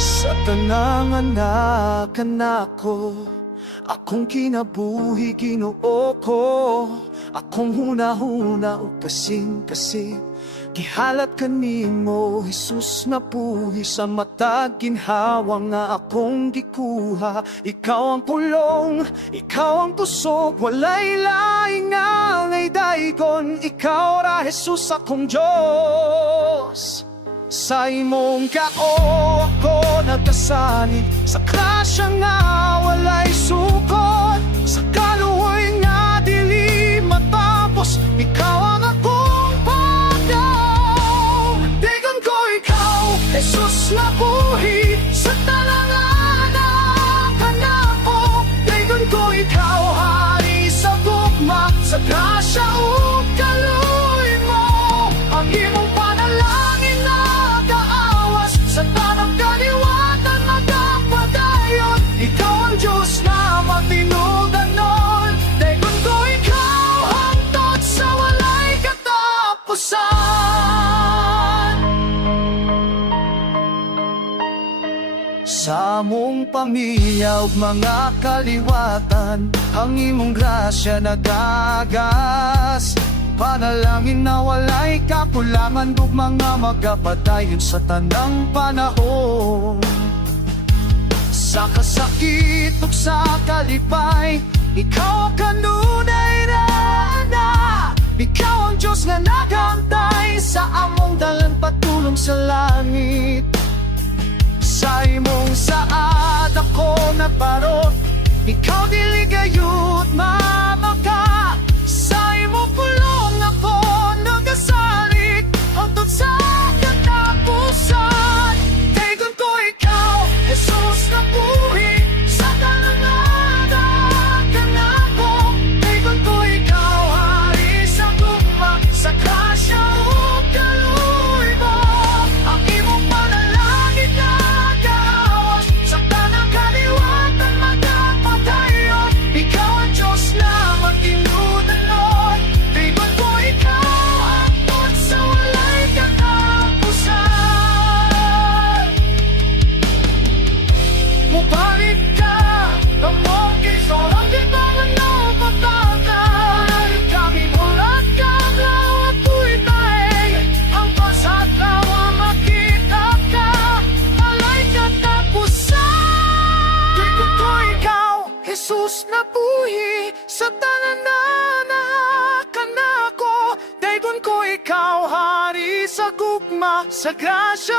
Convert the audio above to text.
Sa tanang anak ko, akong kinabuhi Ginoo ko. Akong hunahuna o kasing-kasing gihalat kanimo, Jesus na buhi sa matag ginhawa nga akong gikuha. Ikaw ang pulong, ikaw ang kusog, walay laing nga ngay daigon. Ikaw ra Jesus akong Diyos. Sa imong kao ako nagkasanib, sa krasya nga walay sukot, sa kaluoy nga dili matapos. Ikaw ang akong pagdaw. Digon ko ikaw, Jesus na buhi sa talanganan kanako. Digon ko ikaw, hari sa gugma, sa grasya ug kaluoy mo. Ang imong panalangin na kaawas sa tanang kaliwatan magapadayon. Ikaw ang Diyos na matinudanon. Digon ko ikaw hangtod sa walay katapusan. Sa among pamilya ug mga kaliwatan, ang imong grasya nagagas. Panalangin na walay kakulangan ug mga magapadayon sa tanang panahon. Sa kasakit ug sa kalipay, ikaw kanunay na. Ikaw ang Diyos nga nagantay sa among dalan patulong sa langit. Sa imong saad ako nagbarot, ikaw dili gayud mamaka. Sa imong pulong ako nagasalig hangtod sa katapusan. Digon ko ikaw, Jesus na buhi sa talanganan kanako. Digon ko ikaw, hari sa gugma, sa grasya ug kaluoy mo. Ang imong panalangin na kaawas sa tanang kaliwatan magapadayon. Ikaw ang Diyos na matinudanon. Digon ko ikaw hangtod sa walay katapusan. Mubarik ka, kamong kisorang di ba na patakan. Kami mulat ka, lawat tuwitay, ang pasatawa makita ka, walay katapusan. Digon ko ikaw, Jesus na buhi sa talanganan kanako. Digon ko ikaw, hari sa gugma, sa grasya